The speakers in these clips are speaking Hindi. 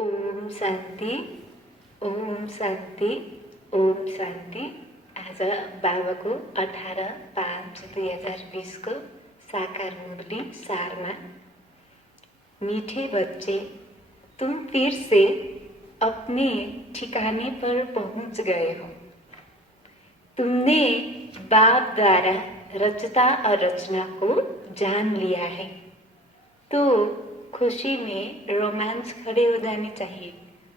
ओम शांति, ओम शांति, ओम शांति। आज बाबाको 18/5/2020 को साकार मुरली सारमा। मीठे बच्चे, तुम फिर से अपने ठिकाने पर पहुंच गए हो। तुमने बाप द्वारा रचता और रचना को जान लिया है, तो खुशी में रोमांस खड़े हो जाने चाहिए।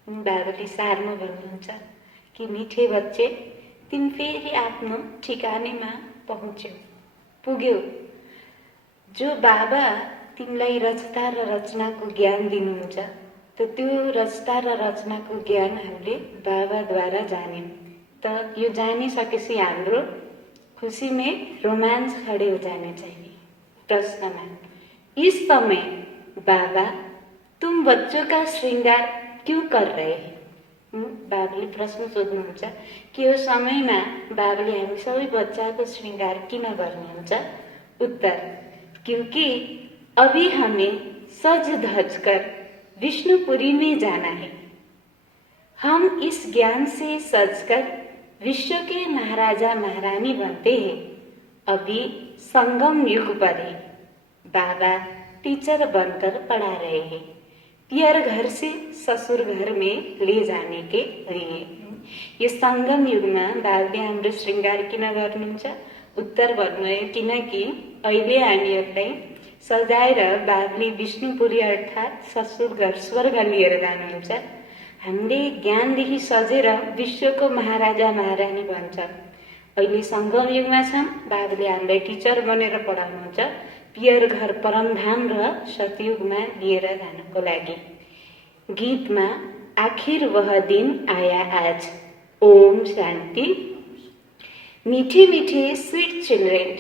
बाबाले सारमा भन्नुहुन्छ कि मीठे बच्चे, तिमी फेरि आफ्नो ठिकानेमा पुग्यौ। जो बाबा तिमीलाई रचता र रचनाको ज्ञान दिनुहुन्छ, त त्यो रचता र रचनाको ज्ञान हामीले बाबाद्वारा जान्यौं। त यो जानिसकेपछि हाम्रो खुशी में रोमांस खड़े हो जाने चाहिए। प्रश्नमा, इस समय बाबा तुम बच्चों का श्रृंगार क्यों कर रहे हैं? बाबाले प्रश्न सोध्नुहुन्छ कि यो समयमा बाबाले हामी सबै बच्चाको श्रृंगार किन गर्नुहुन्छ? उत्तर, क्योंकि अभी हमें सज धज कर विष्णुपुरी में जाना है। हम इस ज्ञान से सजकर विश्व के महाराजा महारानी बनते हैं। अभी संगम युग पर है। बाबा टीचर बनकर पढ़ा रहे हैं, पियर घर से ससुर घर में ले जाने के लिए। यो संगम युगमा बाबाले हाम्रो श्रृंगार किन गर्नुहुन्छ? उत्तर भन्नुभयो, किनकि अहिले हामीहरूलाई सजाएर बाबाले विष्णुपुरी अर्थात् ससुर घर स्वर्ग लिएर जानुहुन्छ। हामीले ज्ञानदेखि सजेर विश्वको महाराजा महारानी बन्छ। अहिले संगम युगमा छौं। बाबाले हामीलाई टिचर बनेर पढाउनुहुन्छ, पियर घर परमधाम र सतयुगमा लिएर जानको लागि। गीतमा आखिर वह दिन आया आज। ओम शांति। मीठे मीठे स्वीट चिल्ड्रेन,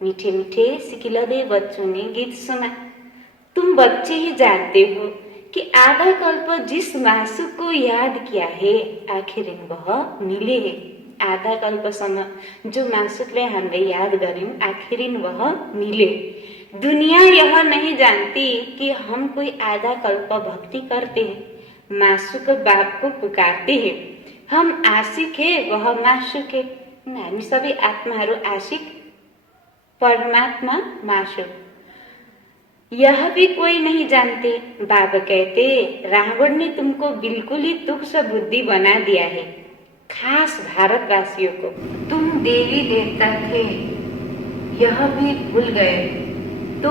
मीठे मीठे सिकिलदे बच्चों ने गीत सुना। तुम बच्चे ही जानते हो कि आधा कल्प जिस मासुक को याद किया है, आखिर वह मिले है। आधा कल्पसम्म जो मासुकले हामीले याद गर्यौं, आखिर वह मिले। दुनिया यह नहीं जानती कि हम कोई आधा कल्प भक्ति करते हैं, मासुक बाप को पुकारते हैं। हम आशिक है, वह मासुक है। हामी सबै आत्माहरू आशिक, परमात्मा मासुक। यह भी कोई नहीं जानते। बाबा कहते, रावण ने तुमको बिल्कुल ही तुक्ष बुद्धि बना दिया है, खास भारतवासियों को। तुम देवी देवता थे, यह भी भूल गए, तो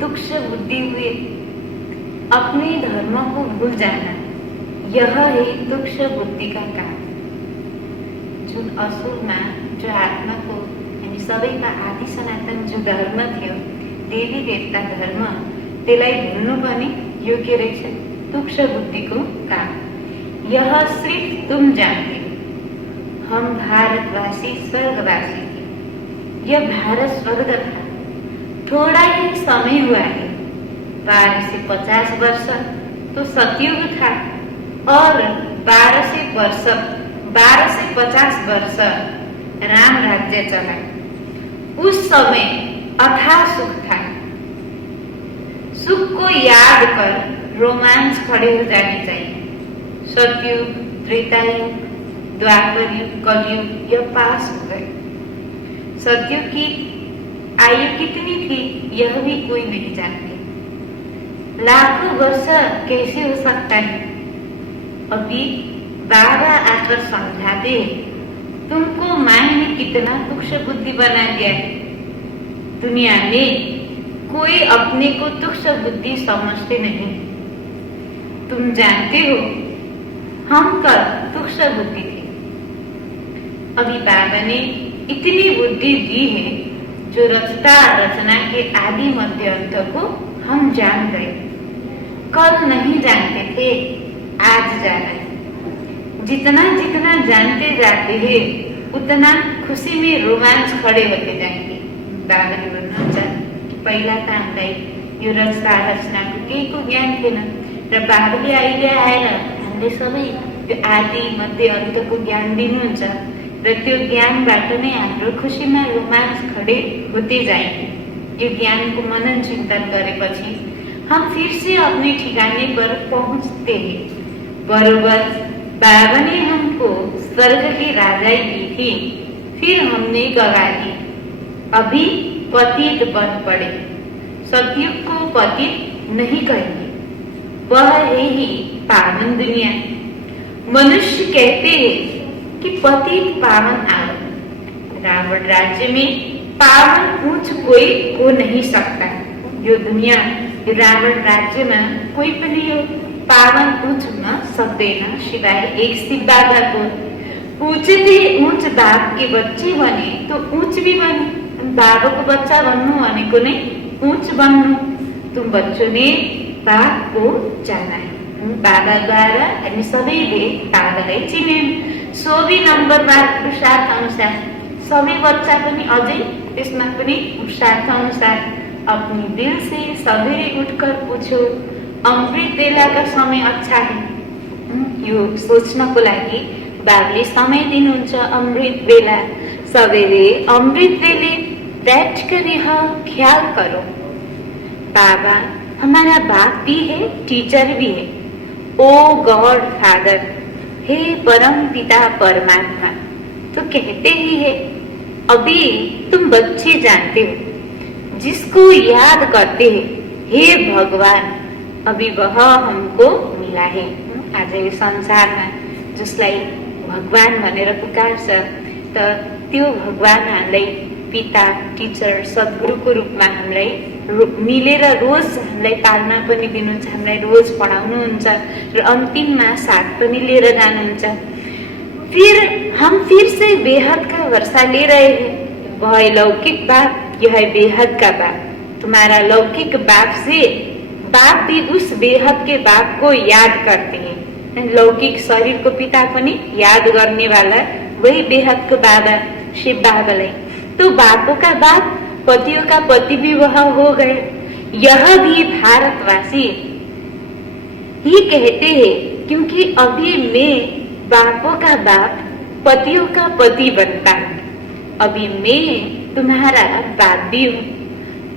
तुक्ष बुद्धि हुए। अपने धर्म को भूल जाना, यह है तुक्ष बुद्धि का काम। जुन असुरमा जो आत्मा को हामी सबैका आदि सनातन जो धर्म थियो, देवी देवता धर्म, त्यसलाई भुल्नु पनि योग्य रहेछ। तुक्ष बुद्धिको काम। यह सिर्फ तुम जानते हो, हम भारतवासी स्वर्गवासी थे। यह भारत स्वर्ग था, थोड़ा ही समय हुआ है। 12 से 50 वर्ष तो सतयुग था, और 12 से 50 वर्ष राम राज्य चला। उस समय अथाह सुख था। सुख को याद कर रोमांस खड़े हो जाने चाहिए। सतयुग, त्रेतायुग, द्वापर युग, कलयुग यह पास हो गए। सतयुग की आयु कितनी थी, यह भी कोई नहीं जानते। लाखों वर्ष कैसे हो सकता है? अभी बाबा आकर समझाते हैं, तुमको माया ने कितना तुक्ष बुद्धि बना दिया है। दुनिया में कोई अपने को तुक्ष बुद्धि समझते नहीं। तुम जानते हो, हम कल तुक्ष बुद्धि थे। अभी बाबा ने इतनी बुद्धि दी है, जो रचता रचना के आदि मध्य अंत को हम जान गए। कल नहीं जानते थे, आज जाना है। जितना जितना जानते जाते हैं, उतना खुशी में रोमांच खड़े होते जाएंगे। बाबाले भन्नुहुन्छ कि पहिला त हामीलाई यो रचता रचनाको केहीको ज्ञान थिएन, र बाबाले अहिले आएर हामीले सबै त्यो आदि मध्य अन्तको ज्ञान दिनुहुन्छ, र त्यो ज्ञानबाट नै हाम्रो खुसीमा रोमांच खड़े होते जाएंगे। यो ज्ञान को मनन चिंतन करेपछि हम फिर से अपने ठिकाने पर पहुंचते हैं। बरोबर बाबा ने हमको स्वर्ग की राजाई दी थी, फिर हमने गवा दी। अभी पतित बन पड़े। सतयुग को पतित नहीं कहेंगे, वह है ही पावन दुनिया। मनुष्य कहते हैं कि पतित पावन आओ। रावण राज्य में पावन ऊंच कोई हो नहीं सकता। यो दुनिया रावण राज्य में कोई पनि यो पावन ऊंच न सक्दैन सिवाय एक शिव बाबा को। ऊंचते ऊंच बाप के बच्चे बने तो ऊंच भी बने। बाबा को बच्चा बनू भनेको नै ऊंच बन्नु। तुम बच्चों ने बाप को जाना है। बाबा द्वारा हामी सबैले बाबालाई चिन्यौं। 24 नम्बरबार पुरुषार्थ अनुसार सबै बच्चा पनि अझै त्यसमा पनि पुरुषार्थ अनुसार अपने दिल से सवेरे उठकर पूछो अमृत बेला का समय अच्छा है। यो सोच्नको लागि बाबले समय दिनुहुन्छ। अमृत बेला सवेरे अमृत बेले बैठ कर यह ख्याल करो, बाबा हमारा बाप भी है, टीचर भी है। ओ गॉड फादर, हे परम पिता परमात्मा, तो कहते ही है। अभी तुम बच्चे जानते हो, जिसको याद करते हैं हे भगवान, अभी वह हमको मिला है। आज यो संसारमा जसलाई भगवान भनेर पुकार्छ त त्यो भगवान हामीलाई पिता टिचर सद्गुरुको रूपमा हामीलाई मिलेर रोज हामीलाई पाल्न पनि दिनुहुन्छ, हामीलाई रोज पढाउनुहुन्छ र अन्तिममा साथ पनि लिएर जानुहुन्छ। फिर हम फिर से बेहद का वर्षा ले रहे हैं। वह है लौकिक बाप, यह है बेहद का बाप। तुम्हारा लौकिक बाप से बाप भी उस बेहद के बाप को याद करते हैं। लौकिक शरीर को पिता पनि याद करने वाला वही बेहद को बाबा शिव बाबालाई। तो बापों का बाप पतियों का पति भी वह हो गए। यह भी भारतवासी ही कहते हैं, क्योंकि अभी मैं बापों का बाप पतियों का पति बनता हूँ। अभी मैं तुम्हारा बाप भी हूँ।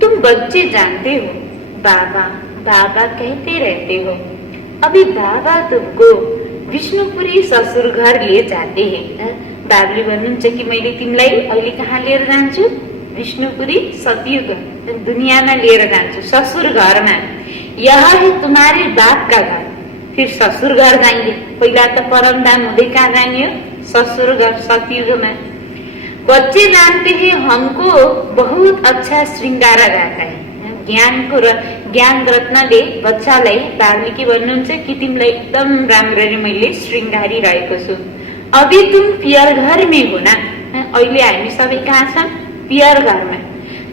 तुम बच्चे जानते हो बाबा बाबा कहते रहते हो। अभी बाबा तुमको विष्णुपुरी ससुर घर ले जाते हैं। बाबले भन्नुहुन्छ कि मैले तिमीलाई अहिले कहाँ लिएर जान्छु? विष्णुपुरी सतयुग दुनियामा लिएर जान्छु, ससुर घरमा। यह है तुम्हारे बाप का घर। फिर ससुर घर जाएंगे। पहिला तो परमधाम हुँदै कहाँ जाने हो? ससुर घर सतयुग में। बच्चे जानते हैं हमको बहुत अच्छा श्रृंगारा जाता है। ज्ञान रत्नले बच्चालाई बाबले के भन्नुहुन्छ कि तिमीलाई एकदम राम्ररी मैले श्रृंगारी रहेको छु। अभी तुम पियर घर में हो ना। अहिले हामी सबै कहाँ छौं? पियर घर में।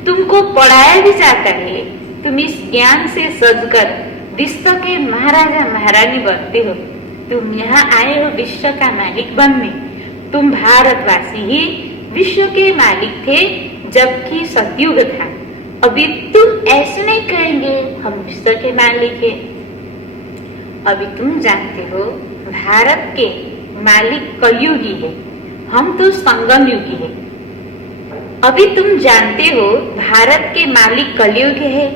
तुमको पढ़ाया भी जाता है। तुम इस ज्ञान से सजकर विश्व के महाराजा महारानी बनते हो। तुम यहाँ आए हो विश्व का मालिक बनने। तुम भारतवासी ही विश्व के मालिक थे जबकि सतयुग था। अभी तुम ऐसे नहीं कहेंगे हम विश्व के मालिक हैं। अभी तुम जानते हो भारत के मालिक कलयुगी है, हम तो संगम युगी है। अभी तुम जानते हो भारत के मालिक कलयुग है,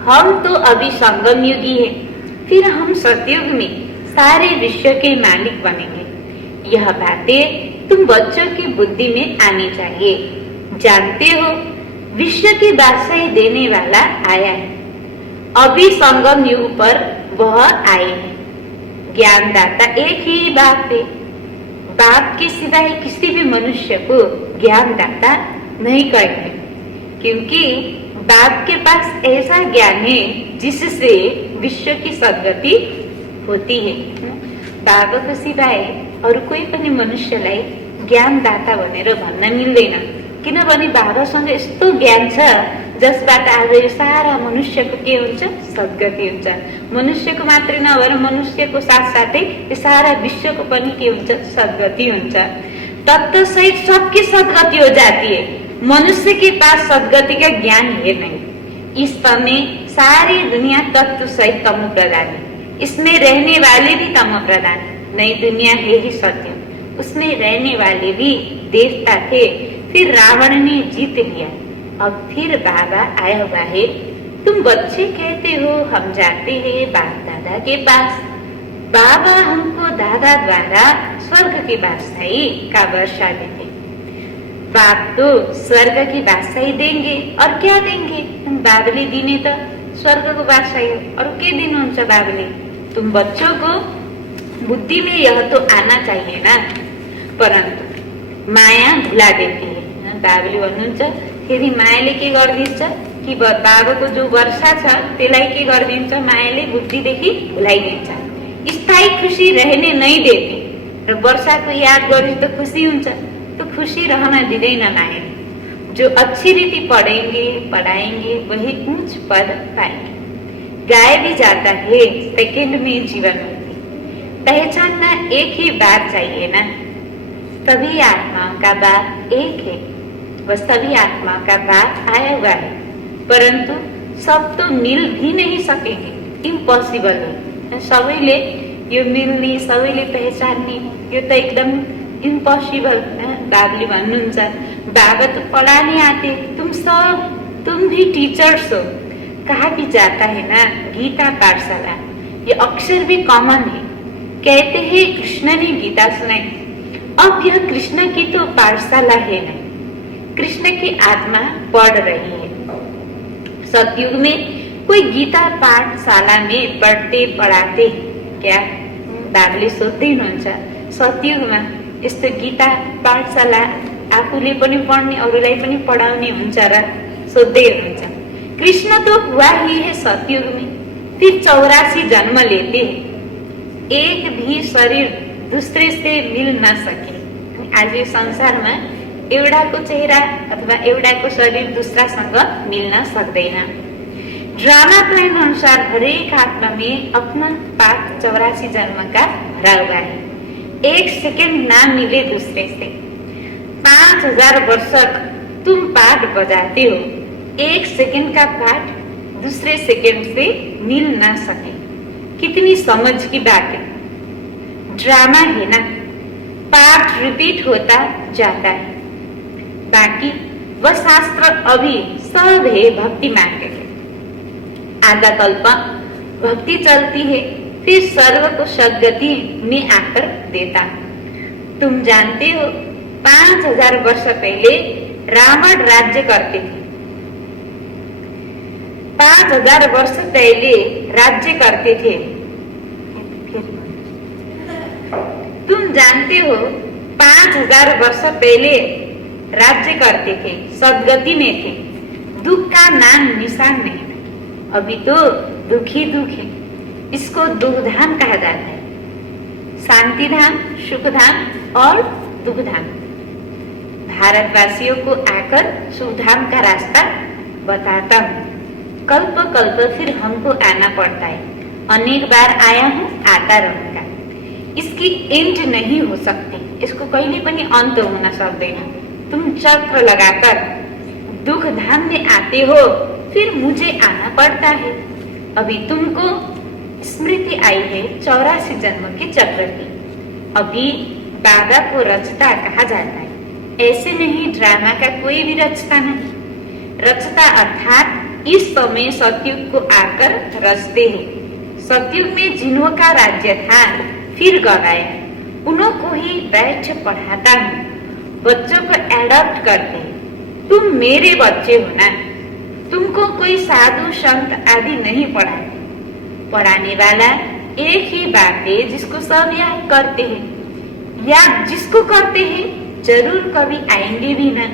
हम तो अभी संगम युगी है। फिर हम सतयुग में सारे विश्व के मालिक बनेंगे। यह बातें तुम बच्चों की बुद्धि में आनी चाहिए। जानते हो विश्व की बादशाही देने वाला आया है। अभी संगम युग पर वह आए हैं। ज्ञानदाता एक ही बाप है। बाप के सिवाय किसी भी मनुष्य को ज्ञानदाता नहीं कहेंगे, क्योंकि बाप के पास ऐसा ज्ञान है जिससे विश्व की सद्गति होती है। बाबा को सिवाय अरू कोही पनि मनुष्यलाई ज्ञानदाता भनेर भन्न मिल्दैन, किनभने बाबासँग यस्तो ज्ञान छ जसबाट आज यो सारा मनुष्यको के हुन्छ? सद्गति हुन्छ। मनुष्यको मात्रै नभएर मनुष्यको साथसाथै यो सारा विश्वको पनि के हुन्छ? सद्गति हुन्छ। तत्व सहित सबकी सद्गति हो जाती है। मनुष्य के पास सद्गति का ज्ञान है नहीं। इस समय सारी दुनिया तत्व सहित तमो प्रधान है। इसमें रहने वाले भी तमो प्रधान, नई दुनिया है ही सत्य। उसमें रहने वाले भी देवता थे, फिर रावण ने जीत लिया। अब फिर बाबा आया हुआ है। तुम बच्चे कहते हो हम जाते हैं बाप दादा के पास। बाबा हमको दादा द्वारा स्वर्ग की बादशाही का वर्षा देंगे। बाप तो स्वर्ग की बादशाही देंगे और क्या देंगे? बाबली दिने तो स्वर्ग को बादशाही और के दिन हुन्छ बाबली। तुम बच्चों को बुद्धि में यह तो आना चाहिए ना, परंतु माया भुला देती है। बाबली भन्नुहुन्छ फेरि मायाले के गरिदिन्छ कि बाबाको जो वर्षा छ त्यसलाई के गरिदिन्छ, मायाले बुद्धिदेखि भुलाइदिन्छ। स्थायी खुशी रहने नहीं देती र वर्षा को याद गरे तो खुशी हुन्छ, तो खुशी रहना दिँदैन माया। जो अच्छी रीति पढ़ेंगे पढ़ाएंगे वही उच्च पद पाएंगे। गाय भी जाता है सेकंड में जीवन मुक्ति। पहचानना एक ही बात चाहिए ना, सभी आत्माओं का बाप एक है। वह सभी आत्मा का बाप आया हुआ है, परंतु सब तो मिल भी नहीं सकेंगे, इम्पोसिबल है। सबैले यो मिल्ने, सबैले पहचान्ने यो त एकदम इम्पोसिबल। बाबले भन्नुहुन्छ बाबा तो पढ़ाने आते, तुम भी टीचर्स हो। कहा भी जाता है ना गीता पाठशाला, ये अक्षर भी कॉमन है। कहते हैं कृष्ण ने गीता सुनाई, अब यह कृष्ण की तो पाठशाला है नहीं, कृष्ण की आत्मा पढ़ रही है। सतयुग में कोई गीता पाठशाला में पढ़ते पढ़ाते क्या? बाबले सोध्दै हुनुहुन्छ सतयुगमा यस्तो गीता पाठशाला आफूले पनि पढ्ने अरूलाई पनि पढाउने हुन्छ र? सोध्दै हुनुहुन्छ। कृष्ण तो हुआ ही है सतयुग में, फिर 84 जन्म लेते हैं, एक भी शरीर दूसरे से मिल न सके। आज यो संसारमा एउटाको चेहरा अथवा एउटाको शरीर दूसरासँग मिल्न सक्दैन। ड्रामा प्लान अनुसार हरेक आत्मा में अपना पाठ 84 जन्म का भरा हुआ है। एक सेकंड ना मिले दूसरे से, 5000 वर्ष तुम पाठ बजाते हो, एक सेकंड का पाठ दूसरे सेकंड से मिल ना सके। कितनी समझ की बात है। ड्रामा है ना, पाठ रिपीट होता जाता है। बाकी वह शास्त्र अभी सब है भक्ति मार्ग के। आधा कल्प भक्ति चलती है, फिर सर्व को सदगति में आकर देता। तुम जानते हो 5000 वर्ष पहले रावण राज्य करते थे। 5000 वर्ष पहले राज्य करते थे। तुम जानते हो 5000 वर्ष पहले राज्य करते थे, सदगति में थे, दुख का नाम निशान नहीं था। अभी तो दुख ही दुख है। इसको दुख धाम कहा जाता है। शांति धाम, सुख धाम और दुख धाम। भारतवासियों को आकर सुख धाम का रास्ता बताता हूँ। कल्प कल्प फिर हमको आना पड़ता है। अनेक बार आया हूँ, आता रहूंगा। इसकी एंड नहीं हो सकती, इसको कहीं पनि अंत होना सक्दैन। तुम चक्र लगाकर दुख धाम में आते हो, फिर मुझे आना पड़ता है। अभी तुमको स्मृति आई है 84 जन्म के चक्र की। अभी बाबा को रचता कहा जाता है। ऐसे नहीं ड्रामा का कोई भी रचता नहीं। रचता अर्थात इस समय सतयुग को आकर रचते हैं। सतयुग में जिन्हों का राज्य था फिर गवाया, उन्हों को ही बैठ पढ़ाता हूँ। बच्चों को एडॉप्ट करते हैं। तुम मेरे बच्चे हो ना, तुमको कोई साधु संत आदि नहीं पढ़ाते। पढ़ाने वाला एक ही बात है जिसको सब याद करते हैं। याद जिसको करते हैं जरूर कभी आएंगे भी ना।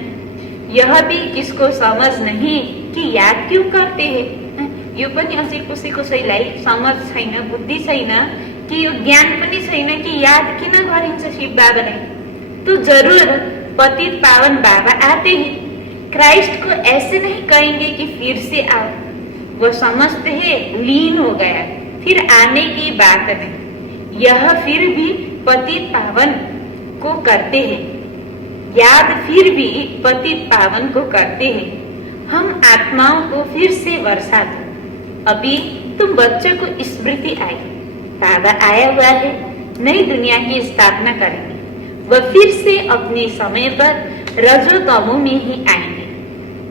यह भी किसको समझ नहीं कि याद क्यों करते हैं। यो पनि अझै कसैलाई समझ छैन, बुद्धि छैन कि यो ज्ञान पनि छैन कि याद किन गरिन्छ शिव बाबालाई। तो जरूर पतित पावन बाबा आते हैं। क्राइस्ट को ऐसे नहीं कहेंगे कि फिर से आओ। वो समझते हैं लीन हो गया, फिर आने की बात नहीं। यह फिर भी पतित पावन को करते हैं। याद फिर भी पतित पावन को करते हैं। हम आत्माओं को फिर से वर्षा दो। अभी तुम बच्चों को स्मृति आई, बाबा आया हुआ है, नई दुनिया की स्थापना करेंगे। वह फिर से अपने समय पर रजो तमो में ही आएंगे।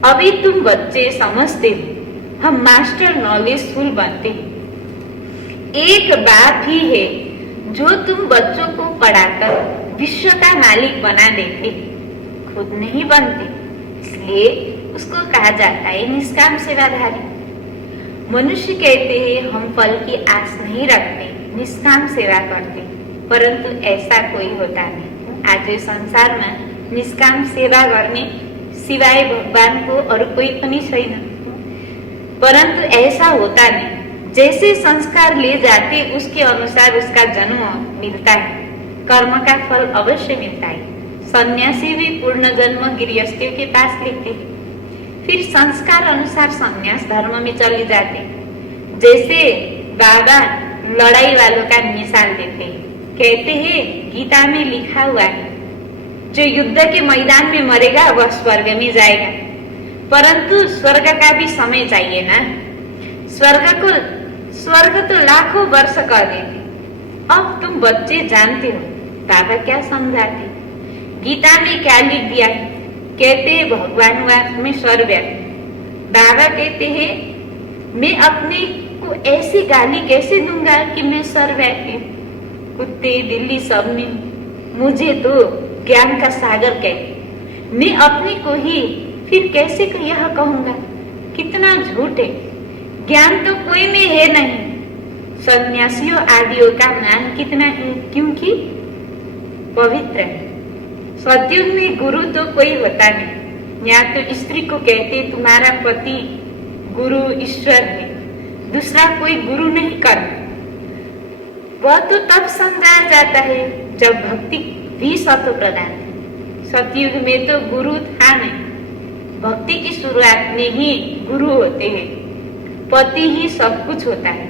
अभी तुम बच्चे समझते हो, हम मास्टर नॉलेजफुल बनते हैं। एक बात ही है, जो तुम बच्चों को पढ़ाकर विश्व का मालिक बना देते, खुद नहीं बनते, इसलिए उसको कहा जाता है निष्काम सेवाधारी। मनुष्य कहते हैं हम फल की आस नहीं रखते, निष्काम सेवा करते, परंतु ऐसा कोई होता नहीं। आज संसार में निष्काम सेवा करने सिवाय भगवान को और कोई पनि छैन, परंतु ऐसा होता नहीं। जैसे संस्कार ले जाते उसके अनुसार उसका जन्म मिलता है, कर्म का फल अवश्य मिलता है। सन्यासी भी पूर्ण जन्म गृहस्थियों के पास लेते हैं, फिर संस्कार अनुसार सन्यास धर्म में चले जाते। जैसे बाबा लड़ाई वालों का मिसाल देते हैं, कहते हैं गीता में लिखा हुआ है जो युद्ध के मैदान में मरेगा वह स्वर्ग में जाएगा, परंतु स्वर्ग का भी समय चाहिए ना। स्वर्ग तो लाखों वर्ष कर देते। अब तुम बच्चे जानते हो बाबा क्या समझाते, गीता में क्या लिख दिया है, कहते हैं भगवान में सर्वव्यापी। बाबा कहते हैं मैं अपने को ऐसी गाली कैसे दूंगा कि मैं सर्वव्यापी। कुत्ते बिल्ली सब में मुझे तो ज्ञान का सागर कहते, मैं अपने को ही फिर कैसे यह कहूंगा, कितना झूठ है। ज्ञान तो कोई में है नहीं। सन्यासियों आदियों का मान कितना है, क्योंकि पवित्र है। सतयुग में गुरु तो कोई होता नहीं। यहाँ तो स्त्री को कहते तुम्हारा पति गुरु ईश्वर है, दूसरा कोई गुरु नहीं करता। वह तो तब समझाया जाता है जब भक्ति भी सत्व प्रदान है। सतयुग में तो गुरु था नहीं, भक्ति की शुरुआत में ही गुरु होते हैं। पति ही सब कुछ होता है,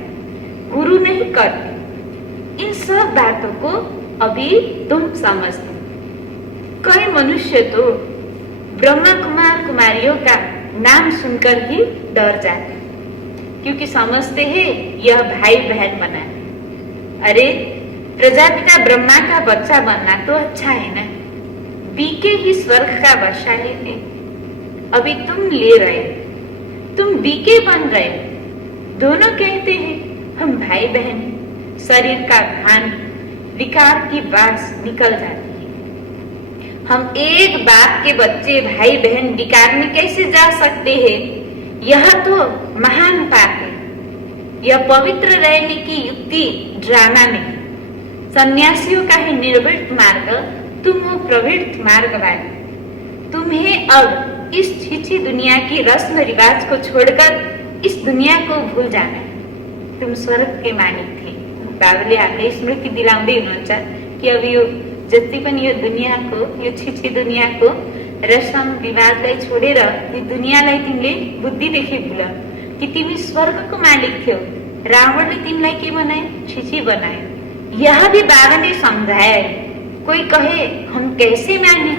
गुरु नहीं करते। इन सब बातों को अभी तुम समझते। कई मनुष्य तो ब्रह्मा कुमार कुमारियों का नाम सुनकर ही डर जाते, क्योंकि समझते हैं यह भाई बहन बना है। अरे प्रजापिता ब्रह्मा का बच्चा बनना तो अच्छा है ना, बीके ही स्वर्ग का वर्षा लेते। अभी तुम ले रहे, तुम बीके बन रहे। दोनों कहते हैं हम भाई बहन, शरीर का भान विकार की बास निकल जाती है। हम एक बाप के बच्चे भाई बहन विकार में कैसे जा सकते हैं? यह तो महान पाप है। यह पवित्र रहने की युक्ति ड्रामा नहीं। सन्यासियों का है निर्वृत्त मार्ग, तुम हो प्रवृत्त मार्ग वाले। तुम्हें अब इस छीछी दुनिया की रस्म रिवाज को छोड़कर इस दुनिया को भूल जाना है। तुम स्वर्ग के मालिक थे। बाबले आपले स्मृति दिलाउँदै हुनुहुन्छ कि अब यो जति पनि यो दुनियाँको यो छीछी दुनियाँको रस्म रिवाजलाई छोडेर यो दुनियाँलाई तिमीले बुद्धिदेखि भुल कि तिमी स्वर्गको मालिक थियौ। रावणले तिमीलाई के बनायो? छीछी बनायो। यह भी बाबा ने समझाया है। कोई कहे हम कैसे माने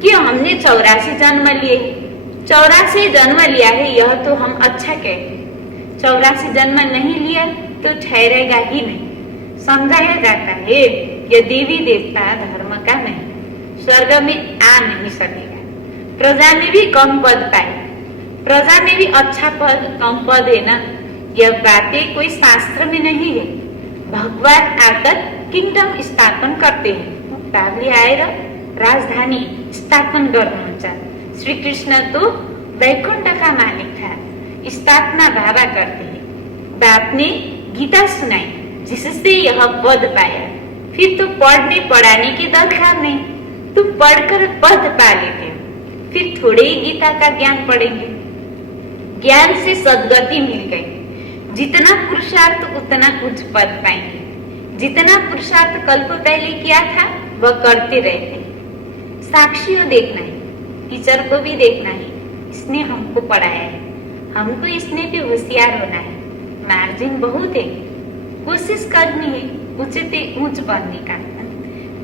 कि हमने 84 जन्म लिए, 84 जन्म लिया है, यह तो हम अच्छा कहते। 84 जन्म नहीं लिया तो ठहरेगा ही नहीं। समझाया जाता है यह देवी देवता धर्म का नहीं, स्वर्ग में आ नहीं सकेगा। प्रजा में भी कम पद पाए, प्रजा में भी अच्छा पद कम पद है ना। यह बातें कोई शास्त्र में नहीं है। भगवान आकर किंगडम स्थापन करते हैं। बाबले आएर राजधानी स्थापन गर्नुहुन्छ। श्री कृष्ण तो वैकुंठ का मालिक था, स्थापना बाबा करते हैं। बाप ने गीता सुनाई जिससे यह पद पाया। फिर तो पढ़ने पढ़ाने की दरकार नहीं, तुम पढ़कर पद पा लेते हो। फिर थोड़े ही गीता का ज्ञान पढ़ेंगे, ज्ञान से सद्गति मिल गई। जितना पुरुषार्थ उतना उच्च पद पाएंगे। जितना पुरुषार्थ कल्प पहले किया था वह करते रहते। साक्षियों देखना है, टीचर को भी देखना है, इसने हमको पढ़ाया है, हमको इसने भी होशियार होना है। मार्जिन बहुत है, कोशिश करनी है उच्चते उच्च बनने का।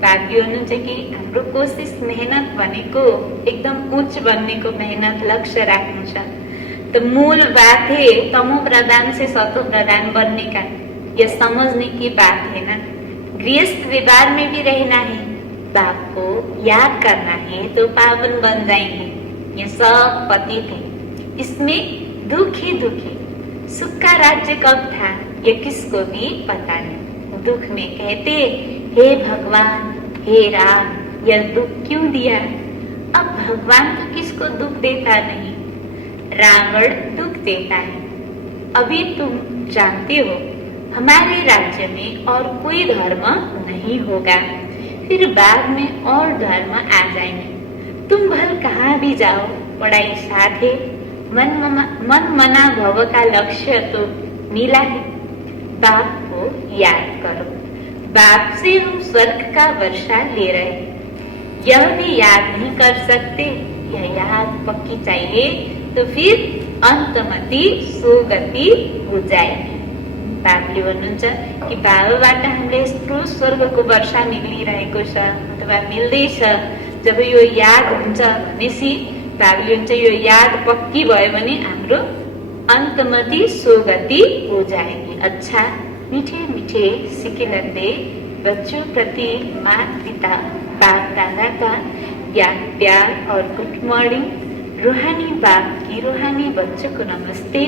भाग्य हुनुहुन्छ कि हाम्रो कोशिश मेहनत भनेको एकदम उच्च बनने को मेहनत लक्ष्य राख्नु छ। तो मूल बात है तमो प्रधान से सतो प्रधान बनने का। यह समझने की बात है ना। गृहस्थ व्यवहार में भी रहना है, बाप को याद करना है तो पावन बन जाएंगे। ये सब पति थे, इसमें दुख ही दुख है। सुख का राज्य कब था ये किसको भी पता नहीं। दुख में कहते, हे भगवान, हे राम, यह दुख क्यों दिया? अब भगवान तो किसको दुख देता नहीं, रावण दुख देता है। अभी तुम जानते हो हमारे राज्य में और कोई धर्म नहीं होगा, फिर बाद में और धर्म आ जाएंगे। तुम भल कहाँ भी जाओ, पढ़ाई साथ है, मन मना भव का लक्ष्य तो मिला है। बाप को याद करो, बाप से हम स्वर्ग का वर्षा ले रहे हैं, यह भी याद नहीं कर सकते, यह याद पक्की चाहिए तो फिर अंतमति सुगति हो जाएगी। बापले भन्नुहुन्छ कि बाबाबाट हामीले यत्रो स्वर्गको वर्षा मिलिरहेको छ अथवा मिल्दैछ, जब यो याद हुन्छ भनेपछि बाबुले हुन्छ यो याद पक्की भयो भने हाम्रो अंतमति सुगति हो जाएगी। अच्छा, मीठे मीठे सिकिलंदे बच्चों प्रति माता पिता बाप दादा का याद प्यार और गुड मॉर्निंग। रूहानी बाप की रूहानी बच्चों को नमस्ते।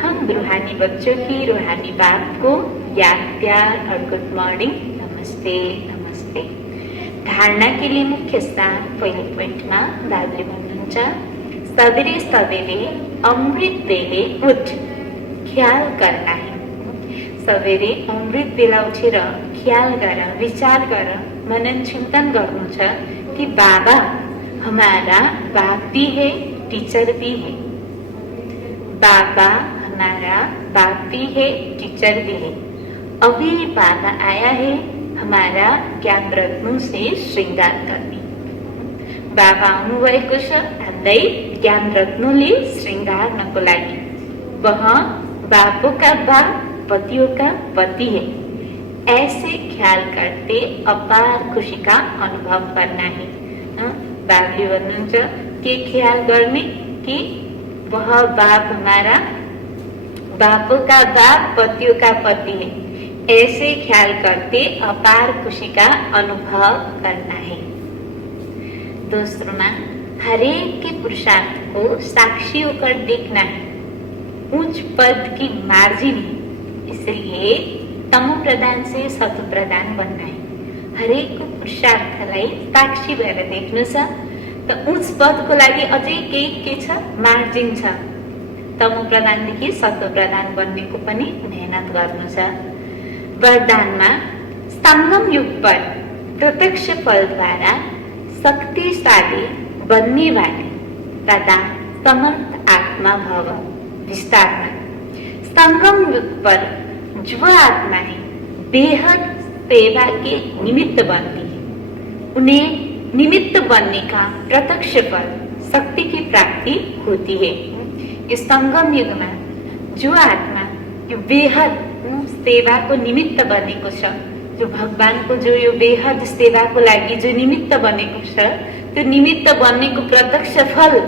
हम रूहानी बच्चों की रूहानी बाप को याद प्यार और गुड मॉर्निंग, नमस्ते नमस्ते। धारणा के लिए मुख्य स्थान पहले पोइन्टमा बाबुले भन्नुहुन्छ, सबेरे सबेरे अमृत बेले उठ ख्याल करना है। सबेरे अमृत बेला उठेर ख्याल गर, विचार गर, मनन चिंतन गर्नु छ कि बाबा हमारा बाप भी है, टीचर भी है। बाबा हमारा बाप भी है, टीचर भी है। अभी बाबा आया है हमारा ज्ञान रत्नों से श्रृंगार करने। बाबा आउनुभएको छ हामीलाई ज्ञान रत्नोले श्रृंगार्नको लागि। वह बापों का बाप, पतियों का पति है। ऐसे ख्याल करते अपार खुशी का अनुभव करना है। बाबले भन्नुहुन्छ के ख्याल गर्ने कि वह बाप हमारा बापों का बाप, पतियों का पति है। ऐसे ख्याल करते अपार खुशी का अनुभव करना है। दूसरों हरेक के पुरुषार्थ को साक्षी होकर देखना है। उच्च पद की मार्जिन है, इसलिए तमो प्रधान से सतो प्रधान बनना है। हरेक को पुरुषार्थलाई साक्षी भएर देख्नु छ त उच्च पदको लागि अझै के छ, मार्जिन छ। तमो प्रधानदेखि सतो प्रधान बन्नेको पनि मेहनत गर्नु छ। वरदानमा संगम युग पर प्रत्यक्ष फल द्वारा शक्तिशाली बनने वाले तथा समर्थ आत्मा भव। विस्तार में संगम युग पर जो आत्मा है बेहद सेवा के निमित्त बनती है, उन्हें निमित्त बनने का प्रत्यक्ष फल शक्ति की प्राप्ति होती है। इस संगम युग में जो आत्मा यो बेहद सेवा को निमित्त बनेको छ, जो भगवान को जो यो बेहद सेवा को लागि जो निमित्त बनेको छ, त्यो निमित्त बनेको प्रत्यक्ष फल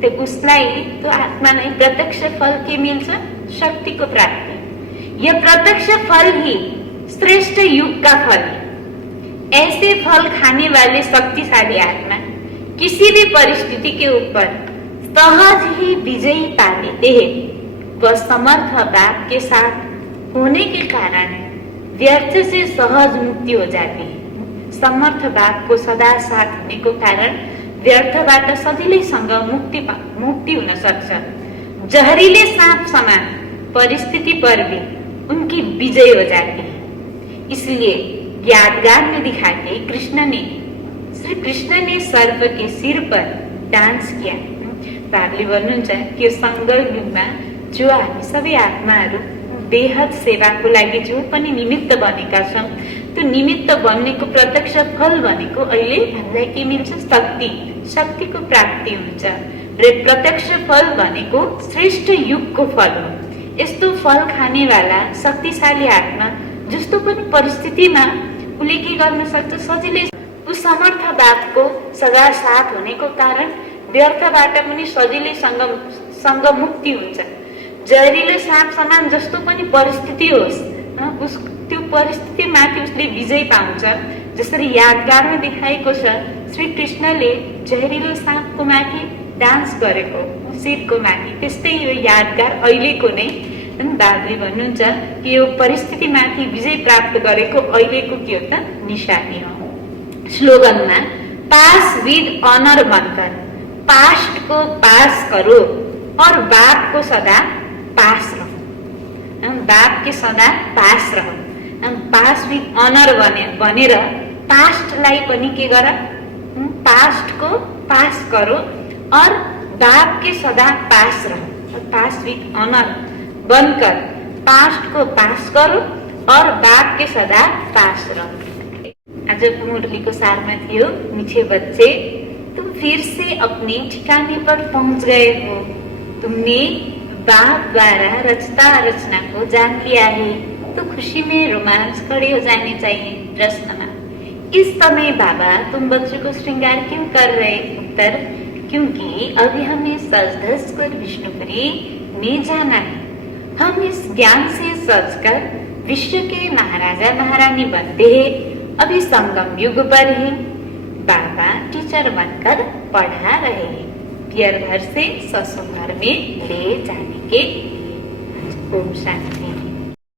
त्यो उसलाई त्यो आत्मालाई प्रत्यक्ष फल के मिल्छ, शक्ति को प्राप्ति। यह प्रत्यक्ष फल ही श्रेष्ठ युग का फल है। ऐसे फल खाने वाले शक्तिशाली आत्मा किसी भी परिस्थिति के ऊपर सहज ही विजयी पा लेते हैं। वह समर्थ बाप के साथ होने के कारण व्यर्थ से सहज मुक्ति हो जाती है। समर्थ बाप को सदा साथ होने को कारण व्यर्थबाट सजिलैसँग मुक्ति हुन सक्छ। जहरीले सांप समान परिस्थिति पर भी उनकी विजय हो जाती है। इसलिए यादगार में दिखाते श्री कृष्ण ने सर्प के सिर पर डांस किया। बाबले भन्नुहुन्छ कि संगम युगमा जो हामी सबै आत्माहरू बेहद सेवाको लागि जो पनि निमित्त बनेका छौं, त्यो निमित्त बन्नेको प्रत्यक्ष फल भनेको अहिले हामीलाई के मिल्छ, शक्तिको प्राप्ति हुन्छ। र प्रत्यक्ष फल भनेको श्रेष्ठ युगको फल हो। यस्तो फल खाने वाला शक्तिशाली आत्मा जस्तो पनि परिस्थितिमा उसले के गर्न सक्छ, सजिलै उस समर्थ बापको सदा साथ होनेको कारण व्यर्थबाट पनि सजिलैसँग मुक्ति हुन्छ। जहरीले सांप समान जस्तो पनि परिस्थिति होस्, त्यो परिस्थितिमाथि उसले विजय पाउँछ। जसरी यादगारमा देखाएको छ, श्री कृष्णले जहरीलो सांपको माथि डान्स गरेको सिरको माथि, त्यस्तै यो यादगार अहिलेको नै बाबुले भन्नुहुन्छ कि यो परिस्थितिमाथि विजय प्राप्त गरेको अहिलेको के हो त निशानी हो। स्लोगनमा पास विद ऑनर बनकर पास्ट को पास करो और बाप को सदा पास रहो। बाप के सदा पास रहो। पास विद ऑनर भनेर पास्टलाई पनि के गर, पास्ट को पास करो और बाप के सदा पास रहो। पास विद ऑनर बनकर पास्ट को पास करो और बाप के सदा पास रहो। आज को मुरली को सार में थियो, मीठे बच्चे तुम फिर से अपने ठिकाने पर पहुंच गए हो। तुमने बाप द्वारा रचना को जान लिया है, तो खुशी में रोमांच खड़े हो जाने चाहिए। प्रश्नमा इस समय बाबा तुम बच्चों को श्रृंगार क्यों कर रहे? उत्तर क्योंकि अभी हमें सज धज कर विष्णुपुरी में जाना है। हम इस ज्ञान से सजकर विश्व के महाराजा महारानी बनते हैं। अभी संगम युग पर है। बाबा टीचर बनकर पढ़ा रहे हैं, पियर घर से ससुर घर में ले जाने के लिए। ओम शांति।